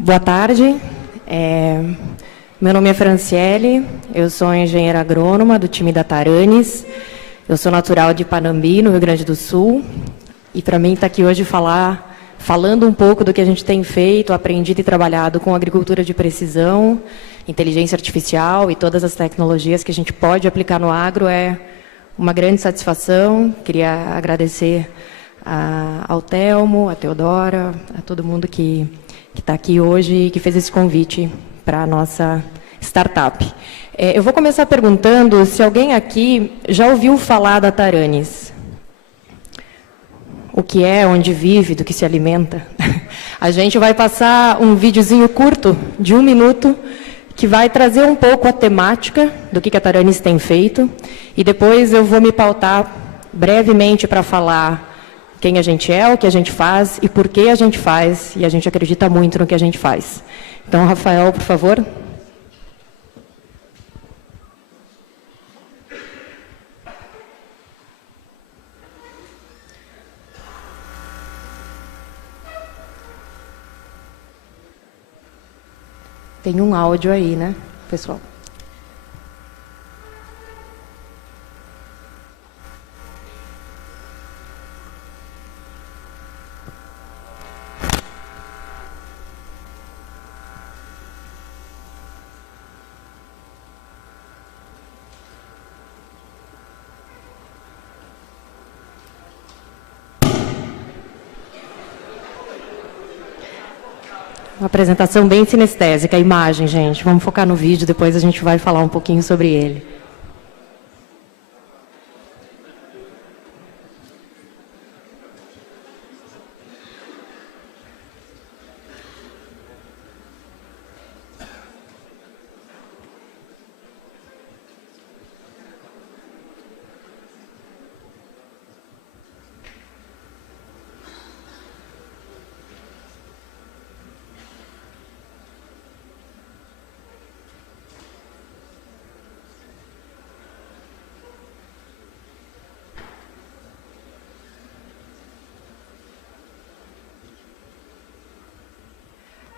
Boa tarde. Meu nome é Franciele, eu sou engenheira agrônoma do time da Taranis. Eu sou natural de Panambi, no Rio Grande do Sul. E para mim estar aqui hoje falando um pouco do que a gente tem feito, aprendido e trabalhado com agricultura de precisão, inteligência artificial e todas as tecnologias que a gente pode aplicar no agro é uma grande satisfação. Queria agradecer ao Telmo, a Teodora, a todo mundo que está aqui hoje e que fez esse convite para a nossa startup. Eu vou começar perguntando se alguém aqui já ouviu falar da Taranis. O que é, onde vive, do que se alimenta. A gente vai passar um videozinho curto, de 1 minuto, que vai trazer um pouco a temática do que a Taranis tem feito, e depois eu vou me pautar brevemente para falar quem a gente é, o que a gente faz e por que a gente faz, e a gente acredita muito no que a gente faz. Então, Rafael, por favor. Tem um áudio aí, né, pessoal? Uma apresentação bem sinestésica, a imagem, gente. Vamos focar no vídeo, depois a gente vai falar um pouquinho sobre ele.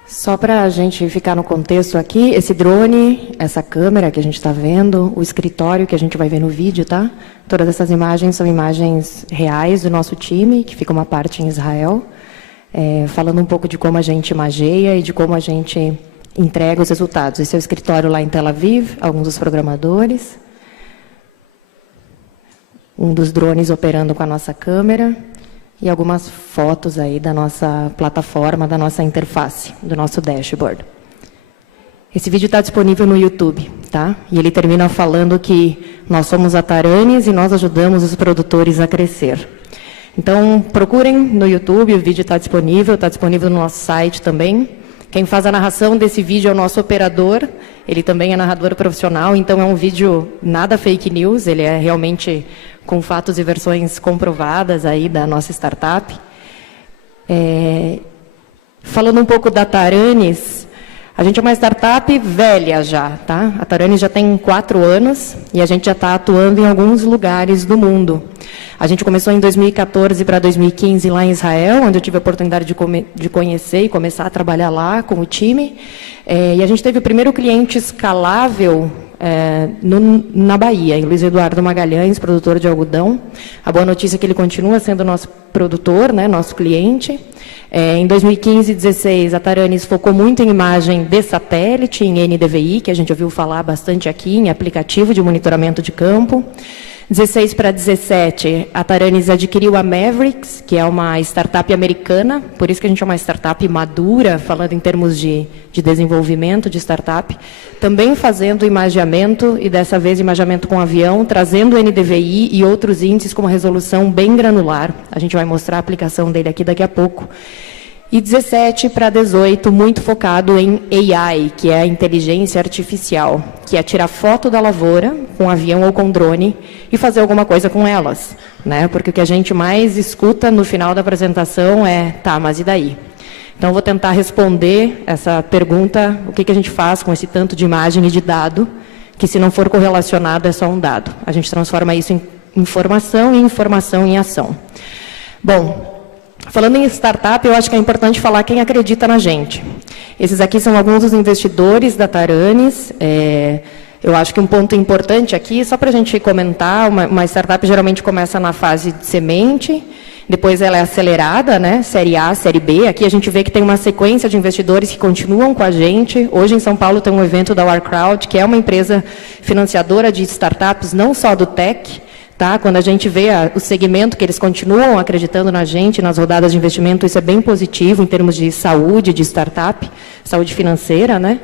Só para a gente ficar no contexto aqui, esse drone, essa câmera que a gente está vendo, o escritório que a gente vai ver no vídeo, tá? Todas essas imagens são imagens reais do nosso time, que fica uma parte em Israel, falando um pouco de como a gente imageia e de como a gente entrega os resultados. Esse é o escritório lá em Tel Aviv, alguns dos programadores, um dos drones operando com a nossa câmera, e algumas fotos aí da nossa plataforma, da nossa interface, do nosso dashboard. Esse vídeo está disponível no YouTube, tá? E ele termina falando que nós somos a Taranis e nós ajudamos os produtores a crescer. Então, procurem no YouTube, o vídeo está disponível no nosso site também. Quem faz a narração desse vídeo é o nosso operador, ele também é narrador profissional, então é um vídeo nada fake news, ele é realmente com fatos e versões comprovadas aí da nossa startup. Falando um pouco da Taranis, a gente é uma startup velha já, tá? A Taranis já tem 4 anos e a gente já está atuando em alguns lugares do mundo. A gente começou em 2014 para 2015 lá em Israel, onde eu tive a oportunidade de conhecer e começar a trabalhar lá com o time. E a gente teve o primeiro cliente escalável na Bahia, em Luiz Eduardo Magalhães, produtor de algodão. A boa notícia é que ele continua sendo nosso produtor, né, nosso cliente. Em 2015 e 2016, a Taranis focou muito em imagem de satélite, em NDVI, que a gente ouviu falar bastante aqui, em aplicativo de monitoramento de campo. 16 para 17, a Taranis adquiriu a Mavericks, que é uma startup americana, por isso que a gente é uma startup madura, falando em termos de desenvolvimento de startup, também fazendo imageamento, e dessa vez imageamento com avião, trazendo o NDVI e outros índices com uma resolução bem granular. A gente vai mostrar a aplicação dele aqui daqui a pouco. E 17 para 18, muito focado em AI, que é a inteligência artificial, que é tirar foto da lavoura com avião ou com drone e fazer alguma coisa com elas, né? Porque o que a gente mais escuta no final da apresentação é, tá, mas e daí? Então, vou tentar responder essa pergunta, o que a gente faz com esse tanto de imagem e de dado, que se não for correlacionado é só um dado. A gente transforma isso em informação e informação em ação. Bom, falando em startup, eu acho que é importante falar quem acredita na gente. Esses aqui são alguns dos investidores da Taranis. Eu acho que um ponto importante aqui, só para a gente comentar, uma startup geralmente começa na fase de semente, depois ela é acelerada, né? Série A, Série B. Aqui a gente vê que tem uma sequência de investidores que continuam com a gente. Hoje, em São Paulo, tem um evento da Warcrowd, que é uma empresa financiadora de startups, não só do tech. Tá? Quando a gente vê o segmento que eles continuam acreditando na gente, nas rodadas de investimento, isso é bem positivo em termos de saúde, de startup, saúde financeira, né?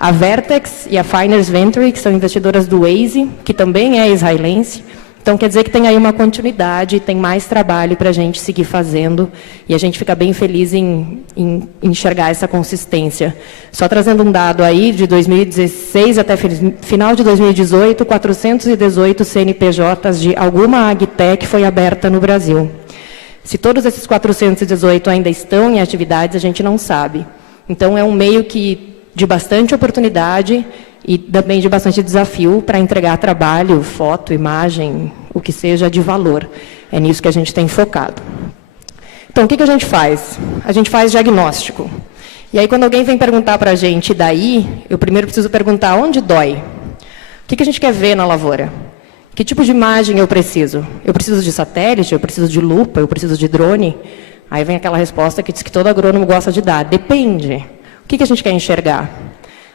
A Vertex e a Finers Venture, que são investidoras do Waze, que também é israelense. Então, quer dizer que tem aí uma continuidade, tem mais trabalho para a gente seguir fazendo, e a gente fica bem feliz em enxergar essa consistência. Só trazendo um dado aí, de 2016 até final de 2018, 418 CNPJs de alguma agtech foi aberta no Brasil. Se todos esses 418 ainda estão em atividades, a gente não sabe. Então, é um meio de bastante oportunidade e também de bastante desafio para entregar trabalho, foto, imagem, o que seja de valor. É nisso que a gente tem focado. Então, o que a gente faz? A gente faz diagnóstico. E aí, quando alguém vem perguntar para a gente, daí, eu primeiro preciso perguntar onde dói. O que a gente quer ver na lavoura? Que tipo de imagem eu preciso? Eu preciso de satélite? Eu preciso de lupa? Eu preciso de drone? Aí vem aquela resposta que diz que todo agrônomo gosta de dar. Depende. O que a gente quer enxergar?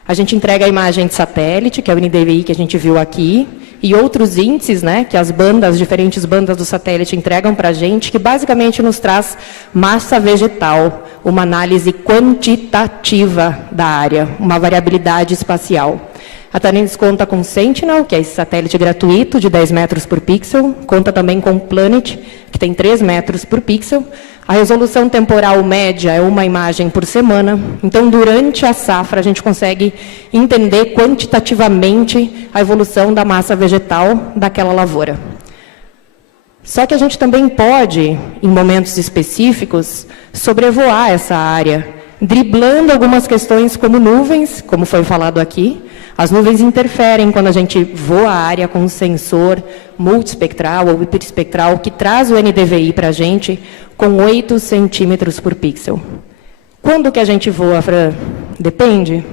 A gente entrega a imagem de satélite, que é o NDVI que a gente viu aqui, e outros índices, né, que as diferentes bandas do satélite entregam para a gente, que basicamente nos traz massa vegetal, uma análise quantitativa da área, uma variabilidade espacial. A Taranis conta com Sentinel, que é esse satélite gratuito de 10 metros por pixel, conta também com Planet, que tem 3 metros por pixel. A resolução temporal média é uma imagem por semana. Então, durante a safra, a gente consegue entender quantitativamente a evolução da massa vegetal daquela lavoura. Só que a gente também pode, em momentos específicos, sobrevoar essa área, driblando algumas questões como nuvens, como foi falado aqui. As nuvens interferem quando a gente voa a área com um sensor multiespectral ou hiperespectral que traz o NDVI para a gente com 8 centímetros por pixel. Quando que a gente voa? Depende.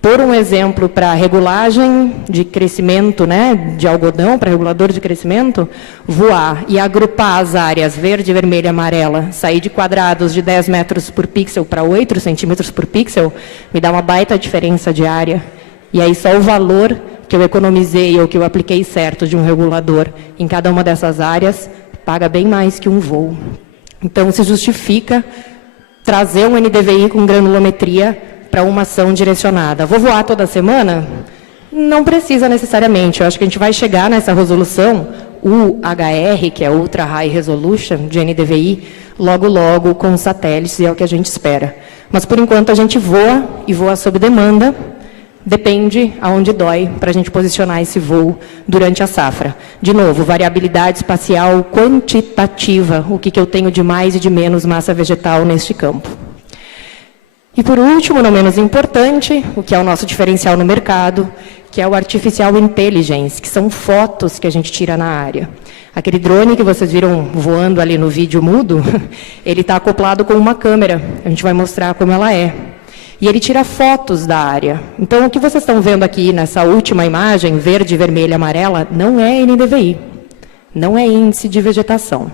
Por um exemplo, para regulagem de crescimento, né, de algodão, para regulador de crescimento, voar e agrupar as áreas verde, vermelha e amarela, sair de quadrados de 10 metros por pixel para 8 centímetros por pixel, me dá uma baita diferença de área. E aí só o valor que eu economizei ou que eu apliquei certo de um regulador em cada uma dessas áreas paga bem mais que um voo. Então, se justifica trazer um NDVI com granulometria para uma ação direcionada. Vou voar toda semana? Não precisa necessariamente. Eu acho que a gente vai chegar nessa resolução, UHR, que é Ultra High Resolution, de NDVI, logo, logo, com satélites, e é o que a gente espera. Mas, por enquanto, a gente voa, e voa sob demanda. Depende aonde dói para a gente posicionar esse voo durante a safra. De novo, variabilidade espacial quantitativa, o que eu tenho de mais e de menos massa vegetal neste campo. E por último, não menos importante, o que é o nosso diferencial no mercado, que é o Artificial Intelligence, que são fotos que a gente tira na área. Aquele drone que vocês viram voando ali no vídeo mudo, ele está acoplado com uma câmera. A gente vai mostrar como ela é. E ele tira fotos da área. Então, o que vocês estão vendo aqui nessa última imagem, verde, vermelha, amarela, não é NDVI, não é índice de vegetação.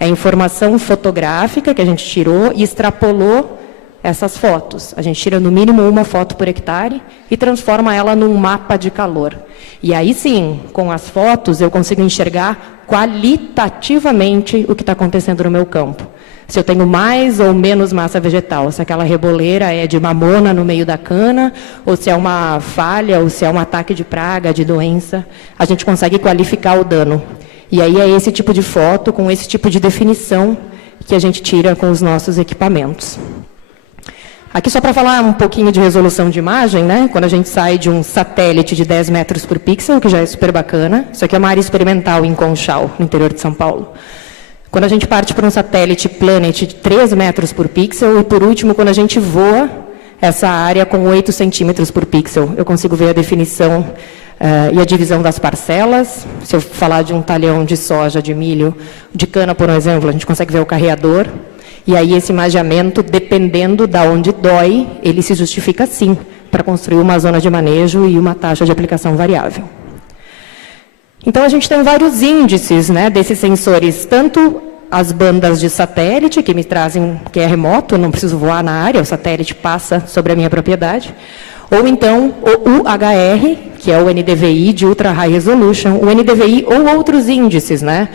É informação fotográfica que a gente tirou e extrapolou essas fotos. A gente tira no mínimo uma foto por hectare e transforma ela num mapa de calor. E aí sim, com as fotos, eu consigo enxergar qualitativamente o que está acontecendo no meu campo. Se eu tenho mais ou menos massa vegetal, se aquela reboleira é de mamona no meio da cana, ou se é uma falha, ou se é um ataque de praga, de doença, a gente consegue qualificar o dano. E aí é esse tipo de foto, com esse tipo de definição, que a gente tira com os nossos equipamentos. Aqui só para falar um pouquinho de resolução de imagem, né? Quando a gente sai de um satélite de 10 metros por pixel, que já é super bacana, isso aqui é uma área experimental em Conchal, no interior de São Paulo. Quando a gente parte para um satélite Planet de 3 metros por pixel, e por último, quando a gente voa essa área com 8 centímetros por pixel, eu consigo ver a definição e a divisão das parcelas. Se eu falar de um talhão de soja, de milho, de cana, por exemplo, a gente consegue ver o carreador. E aí esse imageamento, dependendo de onde dói, ele se justifica sim, para construir uma zona de manejo e uma taxa de aplicação variável. Então, a gente tem vários índices, né, desses sensores, tanto as bandas de satélite, que me trazem, que é remoto, eu não preciso voar na área, o satélite passa sobre a minha propriedade, ou então o UHR, que é o NDVI de Ultra High Resolution, o NDVI ou outros índices, né?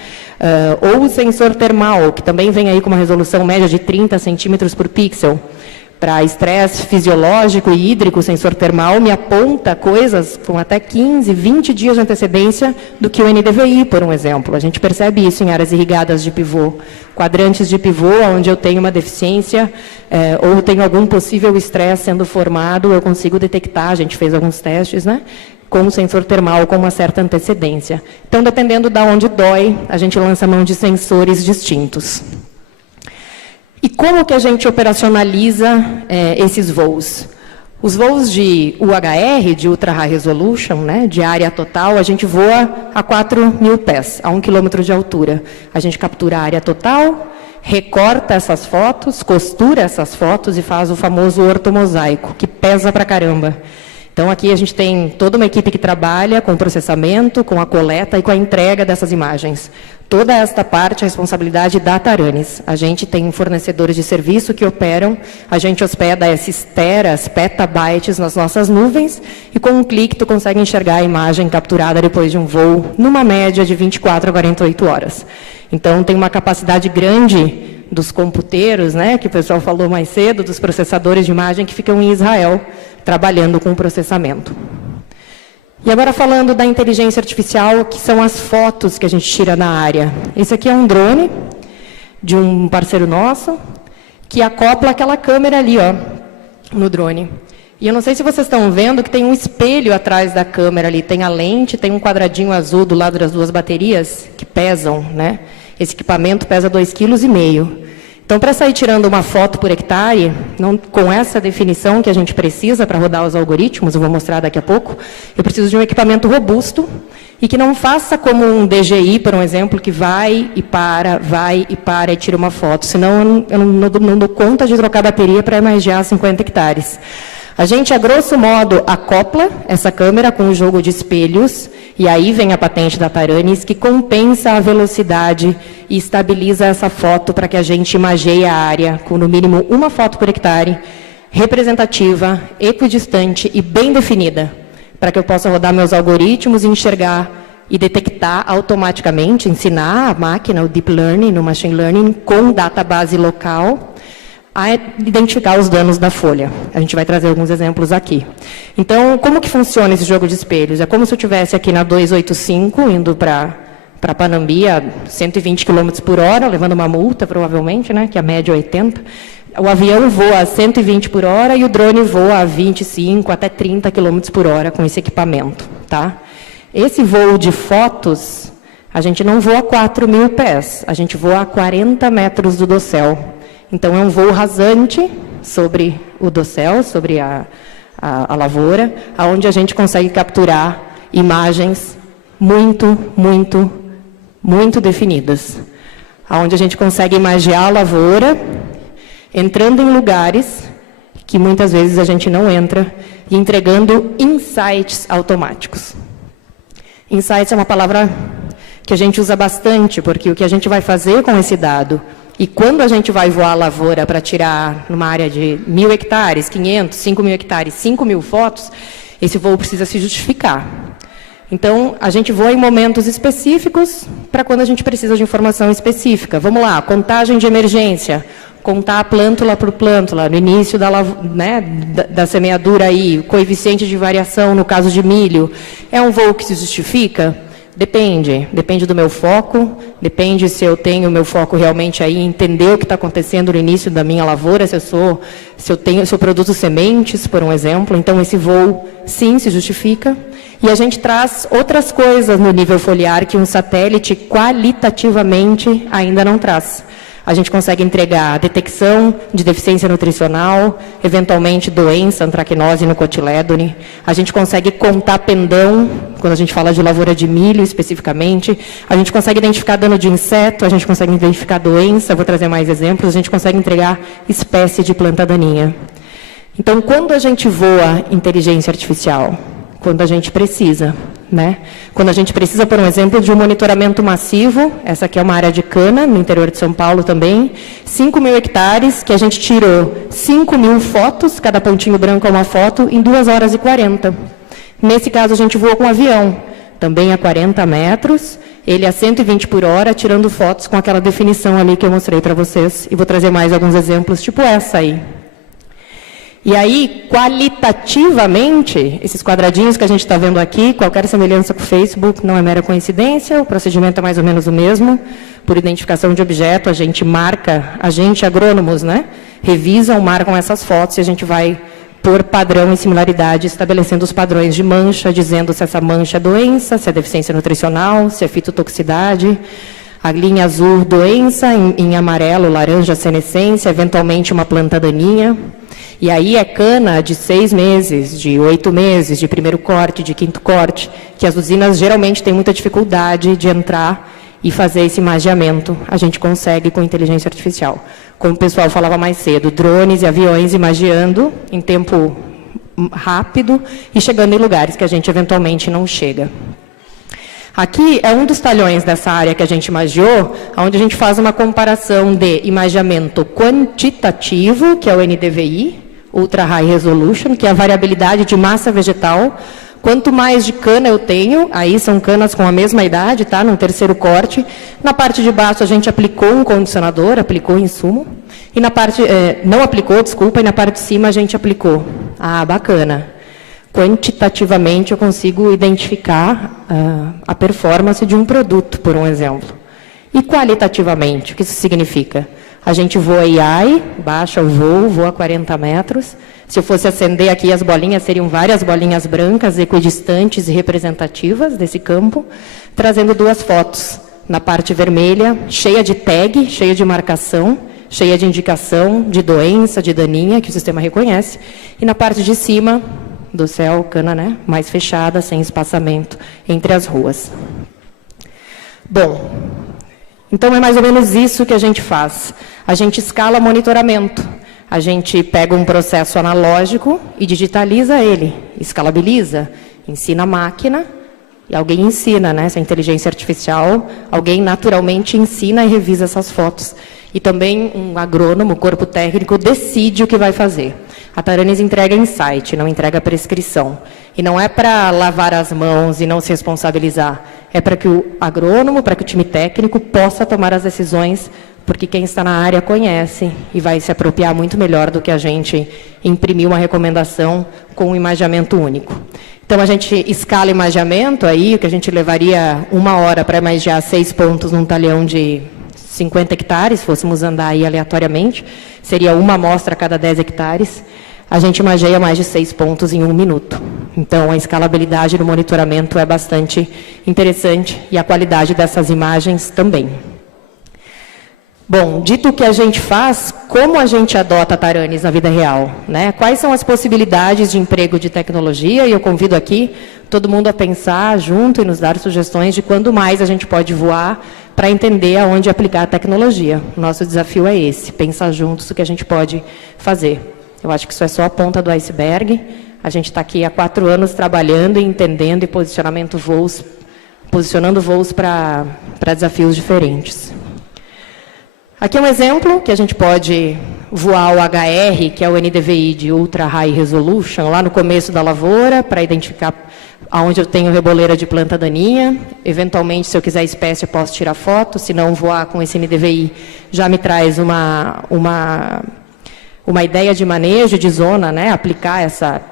Ou o sensor termal, que também vem aí com uma resolução média de 30 centímetros por pixel. Para estresse fisiológico e hídrico, o sensor termal me aponta coisas com até 15, 20 dias de antecedência do que o NDVI, por um exemplo. A gente percebe isso em áreas irrigadas de pivô. Quadrantes de pivô, onde eu tenho uma deficiência ou tenho algum possível estresse sendo formado, eu consigo detectar, a gente fez alguns testes, né? Com o sensor termal com uma certa antecedência. Então, dependendo de onde dói, a gente lança mão de sensores distintos. E como que a gente operacionaliza esses voos? Os voos de UHR, de Ultra High Resolution, né, de área total, a gente voa a 4.000 pés, a 1 quilômetro de altura. A gente captura a área total, recorta essas fotos, costura essas fotos e faz o famoso ortomosaico, que pesa pra caramba. Então, aqui a gente tem toda uma equipe que trabalha com o processamento, com a coleta e com a entrega dessas imagens. Toda esta parte é responsabilidade da Taranis. A gente tem fornecedores de serviço que operam, a gente hospeda esses teras, petabytes nas nossas nuvens, e com um clique tu consegue enxergar a imagem capturada depois de um voo, numa média de 24 a 48 horas. Então, tem uma capacidade grande dos computeiros, né, que o pessoal falou mais cedo, dos processadores de imagem que ficam em Israel, trabalhando com o processamento. E agora falando da inteligência artificial, que são as fotos que a gente tira na área. Esse aqui é um drone de um parceiro nosso, que acopla aquela câmera ali, ó, no drone. E eu não sei se vocês estão vendo que tem um espelho atrás da câmera ali, tem a lente, tem um quadradinho azul do lado das duas baterias, que pesam, né? Esse equipamento pesa 2,5 kg. Então, para sair tirando uma foto por hectare, com essa definição que a gente precisa para rodar os algoritmos, eu vou mostrar daqui a pouco, eu preciso de um equipamento robusto e que não faça como um DJI, por um exemplo, que vai e para e tira uma foto. Senão, eu não dou conta de trocar bateria para imagiar 50 hectares. A gente, a grosso modo, acopla essa câmera com o jogo de espelhos, e aí vem a patente da Taranis, que compensa a velocidade e estabiliza essa foto para que a gente imageie a área com, no mínimo, uma foto por hectare, representativa, equidistante e bem definida, para que eu possa rodar meus algoritmos e enxergar e detectar automaticamente, ensinar a máquina, o Deep Learning, no Machine Learning, com database local, a identificar os danos da folha. A gente vai trazer alguns exemplos aqui. Então, como que funciona esse jogo de espelhos? É como se eu estivesse aqui na 285, indo para Panambi a 120 km por hora, levando uma multa, provavelmente, né, que a média é 80. O avião voa a 120 por hora e o drone voa a 25 até 30 km por hora com esse equipamento. Tá? Esse voo de fotos, a gente não voa a 4.000 pés, a gente voa a 40 metros do dossel. Então, é um voo rasante sobre o dossel, sobre a lavoura, onde a gente consegue capturar imagens muito, muito, muito definidas. Onde a gente consegue imagiar a lavoura entrando em lugares que muitas vezes a gente não entra e entregando insights automáticos. Insights é uma palavra que a gente usa bastante, porque o que a gente vai fazer com esse dado... E quando a gente vai voar a lavoura para tirar numa área de 1.000 hectares, 500, 5.000 hectares, 5.000 fotos, esse voo precisa se justificar. Então, a gente voa em momentos específicos para quando a gente precisa de informação específica. Vamos lá, contagem de emergência, contar plântula por plântula, no início da semeadura aí, coeficiente de variação no caso de milho. É um voo que se justifica? Depende do meu foco, depende se eu tenho o meu foco realmente aí em entender o que está acontecendo no início da minha lavoura, se eu produzo sementes, por um exemplo. Então, esse voo, sim, se justifica. E a gente traz outras coisas no nível foliar que um satélite, qualitativamente, ainda não traz. A gente consegue entregar detecção de deficiência nutricional, eventualmente doença, antracnose no cotilédone. A gente consegue contar pendão, quando a gente fala de lavoura de milho especificamente. A gente consegue identificar dano de inseto, a gente consegue identificar doença, vou trazer mais exemplos. A gente consegue entregar espécie de planta daninha. Então, quando a gente voa inteligência artificial? Quando a gente precisa, né? Quando a gente precisa, por um exemplo, de um monitoramento massivo, essa aqui é uma área de cana, no interior de São Paulo também, 5.000 hectares, que a gente tirou 5.000 fotos, cada pontinho branco é uma foto, em 2 horas e 40. Nesse caso, a gente voou com um avião, também a 40 metros, ele a 120 por hora, tirando fotos com aquela definição ali que eu mostrei para vocês, e vou trazer mais alguns exemplos, tipo essa aí. E aí, qualitativamente, esses quadradinhos que a gente está vendo aqui, qualquer semelhança com o Facebook não é mera coincidência, o procedimento é mais ou menos o mesmo. Por identificação de objeto, a gente marca, agrônomos, né, revisam, marcam essas fotos e a gente vai, por padrão e similaridade, estabelecendo os padrões de mancha, dizendo se essa mancha é doença, se é deficiência nutricional, se é fitotoxicidade. A linha azul, doença, em amarelo, laranja, senescência, eventualmente uma planta daninha. E aí é cana de 6 meses, de 8 meses, de primeiro corte, de quinto corte, que as usinas geralmente têm muita dificuldade de entrar e fazer esse imageamento. A gente consegue com inteligência artificial. Como o pessoal falava mais cedo, drones e aviões imageando em tempo rápido e chegando em lugares que a gente eventualmente não chega. Aqui é um dos talhões dessa área que a gente imagiou, onde a gente faz uma comparação de imageamento quantitativo, que é o NDVI, Ultra High Resolution, que é a variabilidade de massa vegetal. Quanto mais de cana eu tenho, aí são canas com a mesma idade, tá? No terceiro corte. Na parte de baixo a gente aplicou um condicionador, aplicou insumo. E na parte, não aplicou, desculpa, e na parte de cima a gente aplicou. Ah, bacana. Quantitativamente eu consigo identificar a performance de um produto, por um exemplo. E qualitativamente, o que isso significa? A gente voa AI, baixa o voo, voa 40 metros. Se eu fosse acender aqui, as bolinhas seriam várias bolinhas brancas, equidistantes e representativas desse campo, trazendo 2 fotos. Na parte vermelha, cheia de tag, cheia de marcação, cheia de indicação de doença, de daninha, que o sistema reconhece. E na parte de cima do céu, cana, né, mais fechada, sem espaçamento entre as ruas. Bom, então é mais ou menos isso que a gente faz. A gente escala monitoramento. A gente pega um processo analógico e digitaliza ele, escalabiliza, ensina a máquina, e alguém ensina, né, essa inteligência artificial, alguém naturalmente ensina e revisa essas fotos. E também um agrônomo, corpo técnico, decide o que vai fazer. A Taranis entrega insight, não entrega prescrição. E não é para lavar as mãos e não se responsabilizar. É para que o agrônomo, para que o time técnico possa tomar as decisões, porque quem está na área conhece e vai se apropriar muito melhor do que a gente imprimir uma recomendação com um imageamento único. Então, a gente escala imageamento, aí, o que a gente levaria 1 hora para imagear 6 pontos num talhão de 50 hectares, fôssemos andar aí aleatoriamente, seria uma amostra a cada 10 hectares. A gente imageia mais de 6 pontos em 1 minuto. Então, a escalabilidade no monitoramento é bastante interessante e a qualidade dessas imagens também. Bom, dito o que a gente faz, como a gente adota a Taranis na vida real, né? Quais são as possibilidades de emprego de tecnologia? E eu convido aqui todo mundo a pensar junto e nos dar sugestões de quando mais a gente pode voar para entender aonde aplicar a tecnologia. O nosso desafio é esse, pensar juntos o que a gente pode fazer. Eu acho que isso é só a ponta do iceberg. A gente está aqui há 4 anos trabalhando e entendendo e posicionando voos para desafios diferentes. Aqui é um exemplo que a gente pode voar o HR, que é o NDVI de Ultra High Resolution, lá no começo da lavoura, para identificar aonde eu tenho reboleira de planta daninha. Eventualmente, se eu quiser espécie, eu posso tirar foto. Se não, voar com esse NDVI já me traz uma ideia de manejo de zona, né?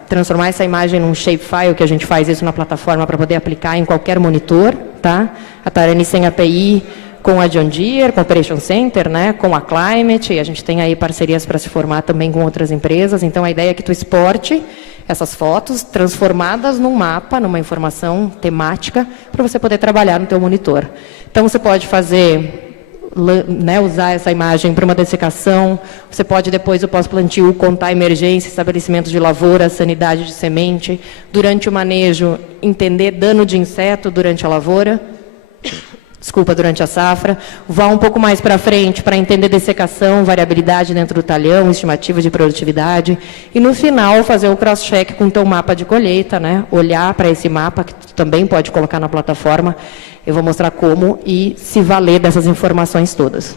Transformar essa imagem num shapefile, que a gente faz isso na plataforma para poder aplicar em qualquer monitor, tá? A Taranis tem API com a John Deere, com o Operation Center, né, com a Climate, e a gente tem aí parcerias para se formar também com outras empresas. Então, a ideia é que tu exporte essas fotos transformadas num mapa, numa informação temática, para você poder trabalhar no teu monitor. Então, você pode fazer né, usar essa imagem para uma dessecação. Você pode, depois do pós-plantio, contar emergência, estabelecimento de lavoura, sanidade de semente. Durante o manejo, entender dano de inseto durante a lavoura. Desculpa, durante a safra. Vá um pouco mais para frente para entender dessecação, variabilidade dentro do talhão, estimativa de produtividade. E, no final, fazer o cross-check com o teu mapa de colheita, né? Olhar para esse mapa, que tu também pode colocar na plataforma. Eu vou mostrar como e se valer dessas informações todas.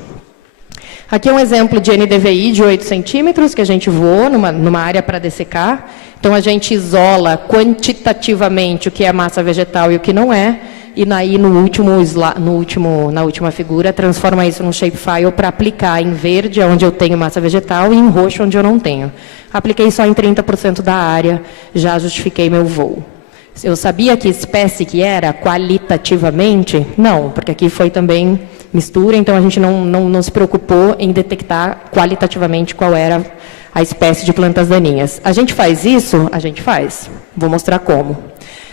Aqui é um exemplo de NDVI de 8 centímetros, que a gente voou numa área para dessecar. Então, a gente isola quantitativamente o que é massa vegetal e o que não é. E aí, na última figura, transforma isso num shapefile para aplicar em verde, onde eu tenho massa vegetal, e em roxo, onde eu não tenho. Apliquei só em 30% da área, já justifiquei meu voo. Eu sabia que espécie que era, qualitativamente? Não, porque aqui foi também mistura, então a gente não se preocupou em detectar qualitativamente qual era a espécie de plantas daninhas. A gente faz isso? A gente faz. Vou mostrar como.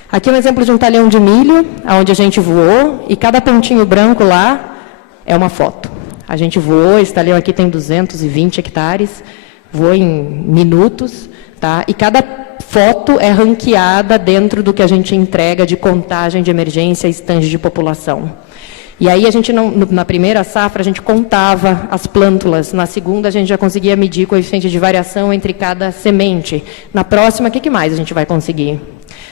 Aqui é um exemplo de um talhão de milho, onde a gente voou, e cada pontinho branco lá é uma foto. A gente voou, esse talhão aqui tem 220 hectares, voou em minutos, tá? E cada foto é ranqueada dentro do que a gente entrega de contagem de emergência e estande de população. E aí, a gente na primeira safra, a gente contava as plântulas. Na segunda, a gente já conseguia medir o coeficiente de variação entre cada semente. Na próxima, o que mais a gente vai conseguir?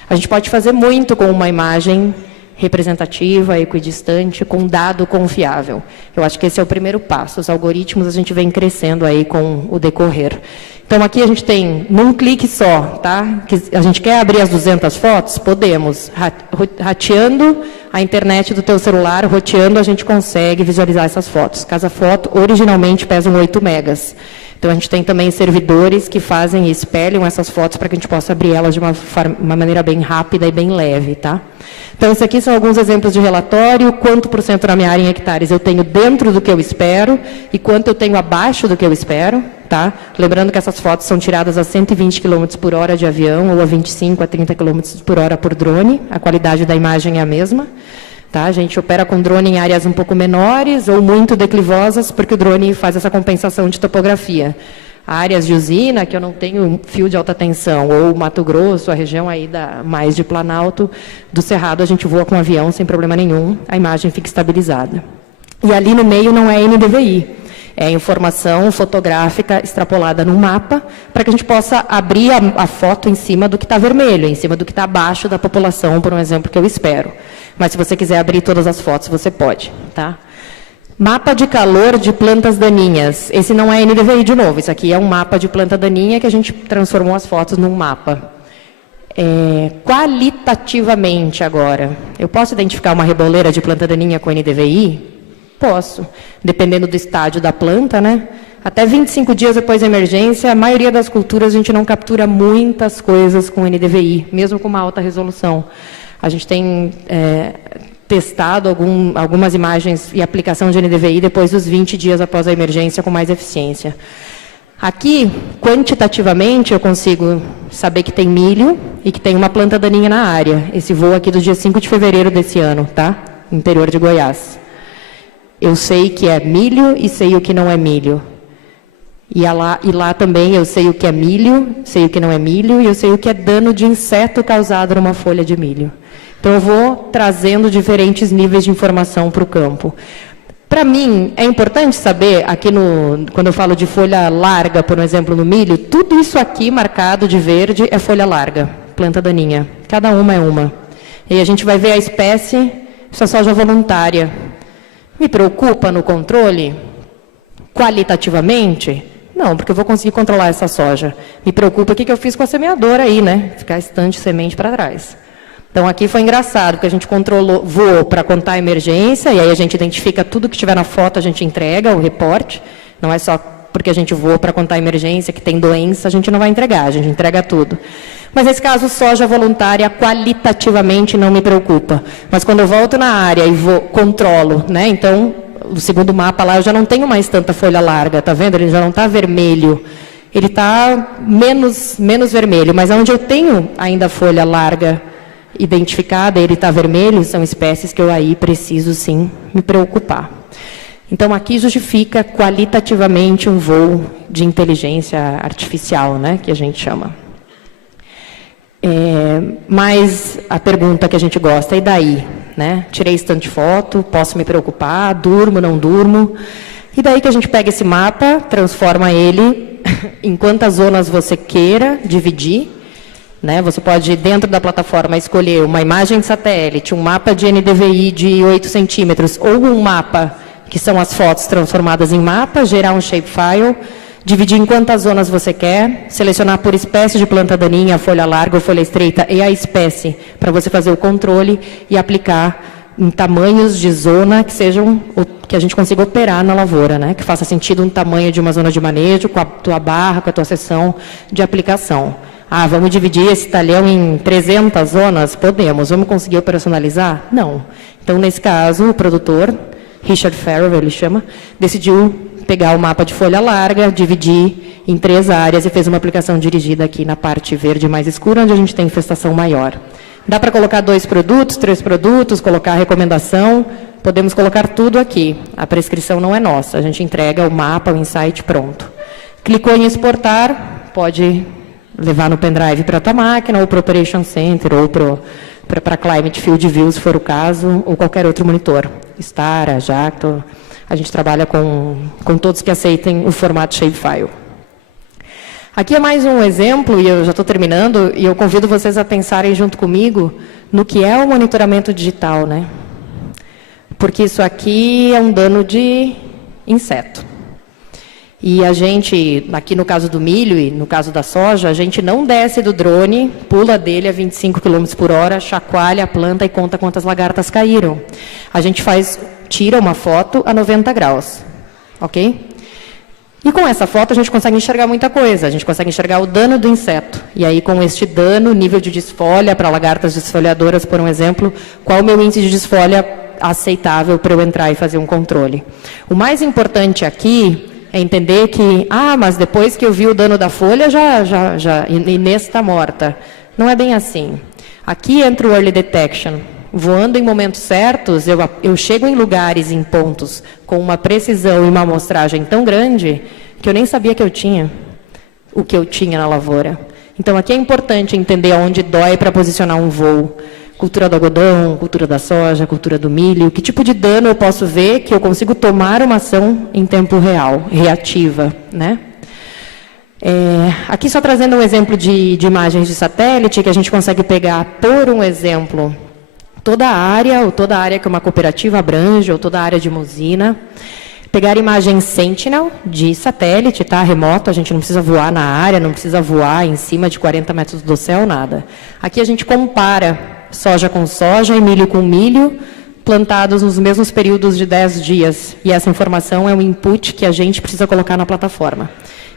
A gente pode fazer muito com uma imagem representativa, equidistante, com dado confiável. Eu acho que esse é o primeiro passo. Os algoritmos a gente vem crescendo aí com o decorrer. Então, aqui a gente tem, num clique só, tá? Que a gente quer abrir as 200 fotos? Podemos. Rateando a internet do teu celular, roteando, a gente consegue visualizar essas fotos. Cada foto, originalmente, pesa 8 megas. Então, a gente tem também servidores que fazem e espelham essas fotos para que a gente possa abrir elas de uma maneira bem rápida e bem leve, tá? Então, esses aqui são alguns exemplos de relatório, quanto por cento da minha área em hectares eu tenho dentro do que eu espero e quanto eu tenho abaixo do que eu espero, tá? Lembrando que essas fotos são tiradas a 120 km por hora de avião ou a 25 a 30 km por hora por drone, a qualidade da imagem é a mesma. Tá? A gente opera com drone em áreas um pouco menores ou muito declivosas, porque o drone faz essa compensação de topografia. Áreas de usina, que eu não tenho fio de alta tensão, ou Mato Grosso, a região aí mais de Planalto, do Cerrado, a gente voa com avião sem problema nenhum, a imagem fica estabilizada. E ali no meio não é NDVI, é informação fotográfica extrapolada num mapa, para que a gente possa abrir a foto em cima do que está vermelho, em cima do que está abaixo da população, por um exemplo que eu espero. Mas, se você quiser abrir todas as fotos, você pode. Tá? Mapa de calor de plantas daninhas. Esse não é NDVI de novo. Isso aqui é um mapa de planta daninha que a gente transformou as fotos num mapa. Qualitativamente, agora, eu posso identificar uma reboleira de planta daninha com NDVI? Posso. Dependendo do estágio da planta, né? Até 25 dias depois da emergência, a maioria das culturas a gente não captura muitas coisas com NDVI, mesmo com uma alta resolução. A gente tem testado algumas imagens e aplicação de NDVI depois dos 20 dias após a emergência com mais eficiência. Aqui, quantitativamente, eu consigo saber que tem milho e que tem uma planta daninha na área. Esse voo aqui do dia 5 de fevereiro desse ano, tá? Interior de Goiás. Eu sei que é milho e sei o que não é milho. E lá também eu sei o que é milho, sei o que não é milho, e eu sei o que é dano de inseto causado numa folha de milho. Então, eu vou trazendo diferentes níveis de informação para o campo. Para mim, é importante saber, aqui quando eu falo de folha larga, por exemplo, no milho, tudo isso aqui marcado de verde é folha larga, planta daninha. Cada uma é uma. E a gente vai ver a espécie, isso é soja voluntária. Me preocupa no controle? Qualitativamente? Não, porque eu vou conseguir controlar essa soja. Me preocupa o que eu fiz com a semeadora aí, né? Ficar estante semente para trás. Então, aqui foi engraçado, porque a gente voou para contar a emergência, e aí a gente identifica tudo que tiver na foto, a gente entrega o reporte. Não é só porque a gente voou para contar a emergência, que tem doença, a gente não vai entregar, a gente entrega tudo. Mas, nesse caso, soja voluntária, qualitativamente, não me preocupa. Mas, quando eu volto na área e controlo, né? Então, o segundo mapa lá, eu já não tenho mais tanta folha larga, tá vendo? Ele já não está vermelho. Ele está menos vermelho, mas onde eu tenho ainda folha larga identificada, ele está vermelho, são espécies que eu aí preciso, sim, me preocupar. Então, aqui justifica qualitativamente um voo de inteligência artificial, né, que a gente chama. Mas a pergunta que a gente gosta, e daí? Né? Tirei estante foto, posso me preocupar, durmo, não durmo? E daí que a gente pega esse mapa, transforma ele em quantas zonas você queira dividir. Né? Você pode, dentro da plataforma, escolher uma imagem de satélite, um mapa de NDVI de 8 centímetros, ou um mapa, que são as fotos transformadas em mapa, gerar um shapefile, dividir em quantas zonas você quer, selecionar por espécie de planta daninha, folha larga ou folha estreita, e a espécie, para você fazer o controle e aplicar em tamanhos de zona que sejam, que a gente consiga operar na lavoura, né? Que faça sentido um tamanho de uma zona de manejo, com a tua barra, com a tua seção de aplicação. Ah, vamos dividir esse talhão em 300 zonas? Podemos. Vamos conseguir operacionalizar? Não. Então, nesse caso, o produtor, Richard Farrell, ele chama, decidiu pegar o mapa de folha larga, dividir em 3 áreas e fez uma aplicação dirigida aqui na parte verde mais escura, onde a gente tem infestação maior. Dá para colocar 2 produtos, 3 produtos, colocar a recomendação, podemos colocar tudo aqui. A prescrição não é nossa, a gente entrega o mapa, o insight pronto. Clicou em exportar, pode levar no pendrive para a tua máquina, ou para o Operation Center, ou para Climate Field View, se for o caso, ou qualquer outro monitor. Stara, Jacto, a gente trabalha com todos que aceitem o formato shapefile. Aqui é mais um exemplo, e eu já estou terminando, e eu convido vocês a pensarem junto comigo no que é o monitoramento digital, né? Porque isso aqui é um dano de inseto. E a gente, aqui no caso do milho e no caso da soja, a gente não desce do drone, pula dele a 25 km por hora, chacoalha a planta e conta quantas lagartas caíram. A gente tira uma foto a 90 graus, ok? E com essa foto a gente consegue enxergar muita coisa, a gente consegue enxergar o dano do inseto. E aí com este dano, nível de desfolha para lagartas desfolhadoras, por um exemplo, qual o meu índice de desfolha aceitável para eu entrar e fazer um controle. O mais importante aqui é entender que, mas depois que eu vi o dano da folha, Inês está morta. Não é bem assim. Aqui entra o Early Detection. Voando em momentos certos, eu chego em lugares, em pontos, com uma precisão e uma amostragem tão grande, que eu nem sabia que eu tinha o que eu tinha na lavoura. Então, aqui é importante entender onde dói para posicionar um voo. Cultura do algodão, cultura da soja, cultura do milho, que tipo de dano eu posso ver que eu consigo tomar uma ação em tempo real, reativa, né? Aqui só trazendo um exemplo de imagens de satélite, que a gente consegue pegar, por um exemplo, toda a área, ou toda a área que uma cooperativa abrange, ou toda a área de uma usina, pegar imagem Sentinel de satélite, tá? Remoto, a gente não precisa voar na área, não precisa voar em cima de 40 metros do céu, nada. Aqui a gente compara soja com soja e milho com milho, plantados nos mesmos períodos de 10 dias. E essa informação é um input que a gente precisa colocar na plataforma.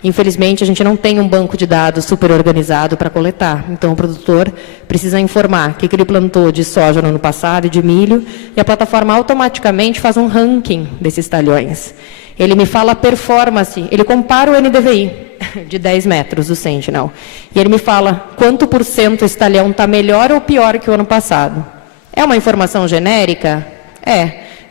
Infelizmente, a gente não tem um banco de dados super organizado para coletar. Então, o produtor precisa informar o que ele plantou de soja no ano passado e de milho, e a plataforma automaticamente faz um ranking desses talhões. Ele me fala a performance, ele compara o NDVI de 10 metros do Sentinel. E ele me fala quanto por cento esse talhão está melhor ou pior que o ano passado. É uma informação genérica?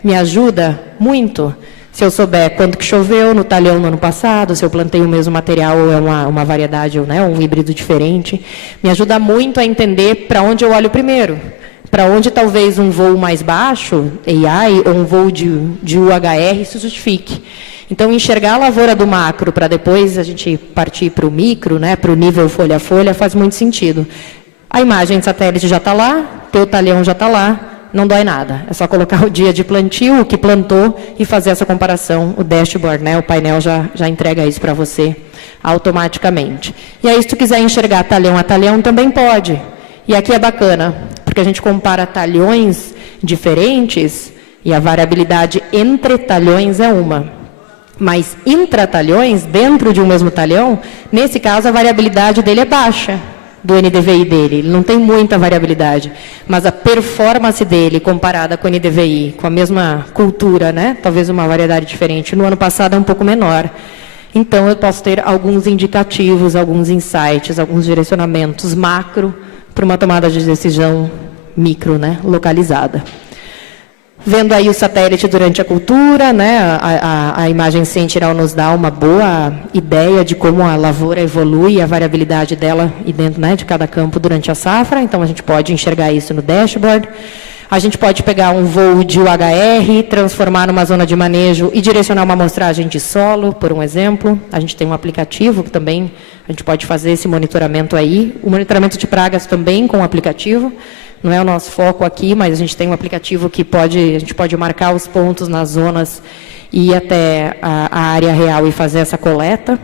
Me ajuda muito. Se eu souber quanto que choveu no talhão no ano passado, se eu plantei o mesmo material ou é uma variedade, né, um híbrido diferente, me ajuda muito a entender para onde eu olho primeiro. Para onde talvez um voo mais baixo, AI, ou um voo de UHR, se justifique. Então, enxergar a lavoura do macro para depois a gente partir para o micro, né, para o nível folha a folha, faz muito sentido. A imagem de satélite já está lá, teu talhão já está lá, não dói nada. É só colocar o dia de plantio, o que plantou, e fazer essa comparação. O dashboard, né, o painel já entrega isso para você automaticamente. E aí, se tu quiser enxergar talhão a talhão, também pode. E aqui é bacana, porque a gente compara talhões diferentes e a variabilidade entre talhões é uma. Mas intratalhões, dentro de um mesmo talhão, nesse caso a variabilidade dele é baixa, do NDVI dele. Ele não tem muita variabilidade, mas a performance dele comparada com o NDVI, com a mesma cultura, né? Talvez uma variedade diferente, no ano passado é um pouco menor. Então, eu posso ter alguns indicativos, alguns insights, alguns direcionamentos macro, para uma tomada de decisão micro, né, localizada. Vendo aí o satélite durante a cultura, né, a imagem sentinel nos dá uma boa ideia de como a lavoura evolui, a variabilidade dela e dentro, né, de cada campo durante a safra, então a gente pode enxergar isso no dashboard. A gente pode pegar um voo de UHR, transformar numa zona de manejo e direcionar uma amostragem de solo, por um exemplo. A gente tem um aplicativo que também a gente pode fazer esse monitoramento aí. O monitoramento de pragas também com o aplicativo. Não é o nosso foco aqui, mas a gente tem um aplicativo que a gente pode marcar os pontos nas zonas e ir até a área real e fazer essa coleta.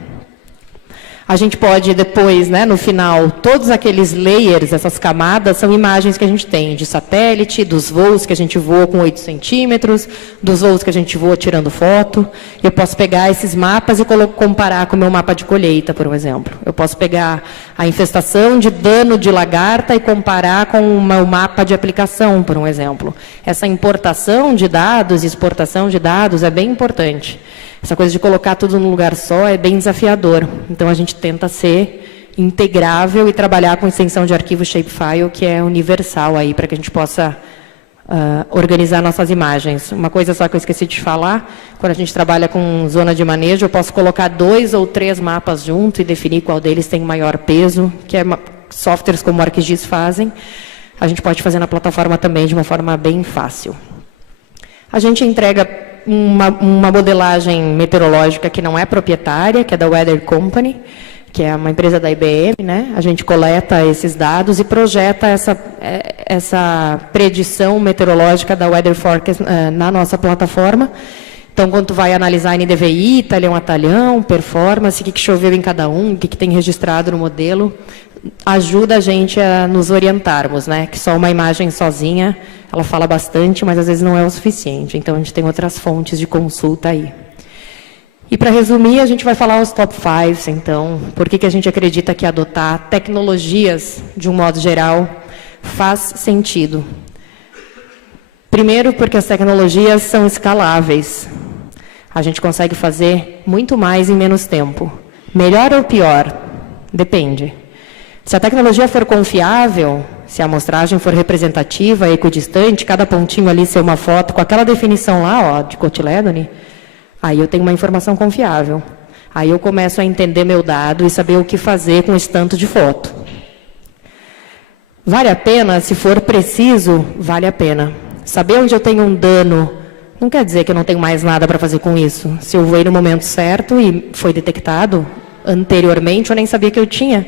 A gente pode depois, né, no final, todos aqueles layers, essas camadas, são imagens que a gente tem de satélite, dos voos que a gente voa com 8 centímetros, dos voos que a gente voa tirando foto. Eu posso pegar esses mapas e comparar com o meu mapa de colheita, por exemplo. Eu posso pegar a infestação de dano de lagarta e comparar com o meu mapa de aplicação, por um exemplo. Essa importação de dados e exportação de dados é bem importante. Essa coisa de colocar tudo num lugar só é bem desafiador. Então, a gente tenta ser integrável e trabalhar com extensão de arquivo Shapefile, que é universal aí, para que a gente possa organizar nossas imagens. Uma coisa só que eu esqueci de falar, quando a gente trabalha com zona de manejo, eu posso colocar 2 ou 3 mapas junto e definir qual deles tem maior peso, que softwares como o ArcGIS fazem. A gente pode fazer na plataforma também de uma forma bem fácil. A gente entrega uma modelagem meteorológica que não é proprietária, que é da Weather Company, que é uma empresa da IBM, né? A gente coleta esses dados e projeta essa predição meteorológica da Weather Forecast na nossa plataforma. Então, quando tu vai analisar NDVI, talhão a talhão, performance, o que choveu em cada um, o que tem registrado no modelo, ajuda a gente a nos orientarmos, né? Que só uma imagem sozinha, ela fala bastante, mas às vezes não é o suficiente. Então, a gente tem outras fontes de consulta aí. E, para resumir, a gente vai falar os top 5, então, por que a gente acredita que adotar tecnologias, de um modo geral, faz sentido. Primeiro, porque as tecnologias são escaláveis. A gente consegue fazer muito mais em menos tempo. Melhor ou pior? Depende. Se a tecnologia for confiável, se a amostragem for representativa, equidistante, cada pontinho ali ser uma foto com aquela definição lá, ó, de cotilédone, aí eu tenho uma informação confiável. Aí eu começo a entender meu dado e saber o que fazer com esse tanto de foto. Vale a pena? Se for preciso, vale a pena. Saber onde eu tenho um dano não quer dizer que eu não tenho mais nada para fazer com isso. Se eu voei no momento certo e foi detectado anteriormente, eu nem sabia que eu tinha.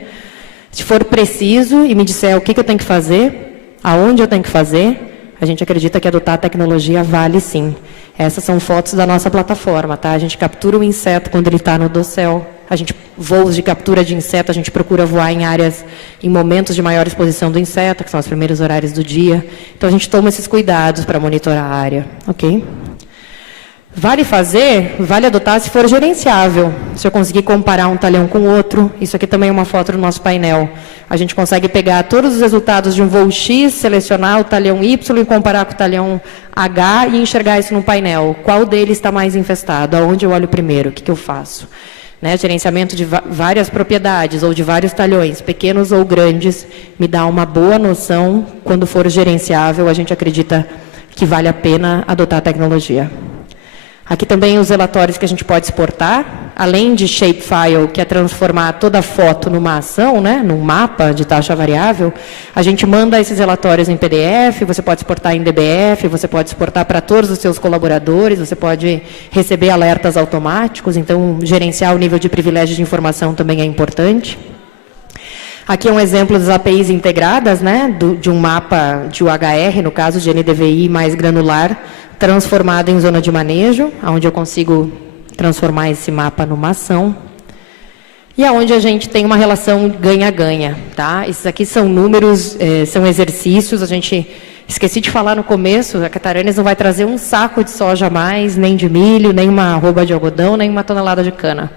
Se for preciso e me disser o que eu tenho que fazer, aonde eu tenho que fazer, a gente acredita que adotar a tecnologia vale sim. Essas são fotos da nossa plataforma, tá? A gente captura o inseto quando ele está no dossel. Voos de captura de inseto, a gente procura voar em áreas, em momentos de maior exposição do inseto, que são os primeiros horários do dia. Então, a gente toma esses cuidados para monitorar a área, ok? Vale fazer, vale adotar se for gerenciável. Se eu conseguir comparar um talhão com outro, isso aqui também é uma foto do nosso painel. A gente consegue pegar todos os resultados de um voo X, selecionar o talhão Y e comparar com o talhão H e enxergar isso no painel. Qual deles está mais infestado? Aonde eu olho primeiro? O que eu faço? Né, gerenciamento de várias propriedades ou de vários talhões, pequenos ou grandes, me dá uma boa noção. Quando for gerenciável, a gente acredita que vale a pena adotar a tecnologia. Aqui também os relatórios que a gente pode exportar, além de Shapefile, que é transformar toda a foto numa ação, né, num mapa de taxa variável, a gente manda esses relatórios em PDF, você pode exportar em DBF, você pode exportar para todos os seus colaboradores, você pode receber alertas automáticos, então gerenciar o nível de privilégio de informação também é importante. Aqui é um exemplo das APIs integradas, né, de um mapa de UHR, no caso de NDVI mais granular, transformado em zona de manejo, onde eu consigo transformar esse mapa numa ação. E aonde a gente tem uma relação ganha-ganha, tá? Esses aqui são números, são exercícios, esqueci de falar no começo, a Cataranes não vai trazer um saco de soja a mais, nem de milho, nem uma arroba de algodão, nem uma tonelada de cana.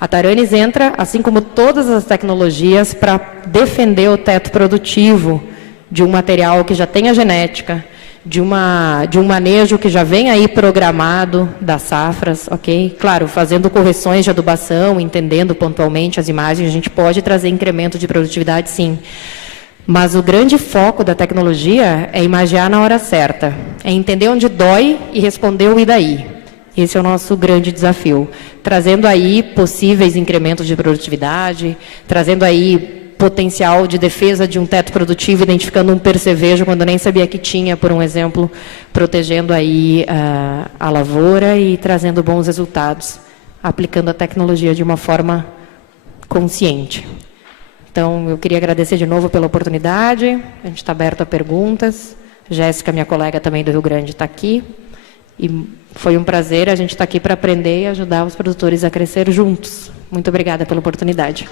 A Taranis entra, assim como todas as tecnologias, para defender o teto produtivo de um material que já tem a genética, de um manejo que já vem aí programado das safras, ok? Claro, fazendo correções de adubação, entendendo pontualmente as imagens, a gente pode trazer incremento de produtividade, sim. Mas o grande foco da tecnologia é imagiar na hora certa, é entender onde dói e responder o e daí. Esse é o nosso grande desafio, trazendo aí possíveis incrementos de produtividade, trazendo aí potencial de defesa de um teto produtivo, identificando um percevejo quando nem sabia que tinha, por um exemplo, protegendo aí a lavoura e trazendo bons resultados, aplicando a tecnologia de uma forma consciente. Então, eu queria agradecer de novo pela oportunidade, a gente está aberto a perguntas, Jéssica, minha colega também do Rio Grande, está aqui, e foi um prazer, a gente está aqui para aprender e ajudar os produtores a crescer juntos. Muito obrigada pela oportunidade.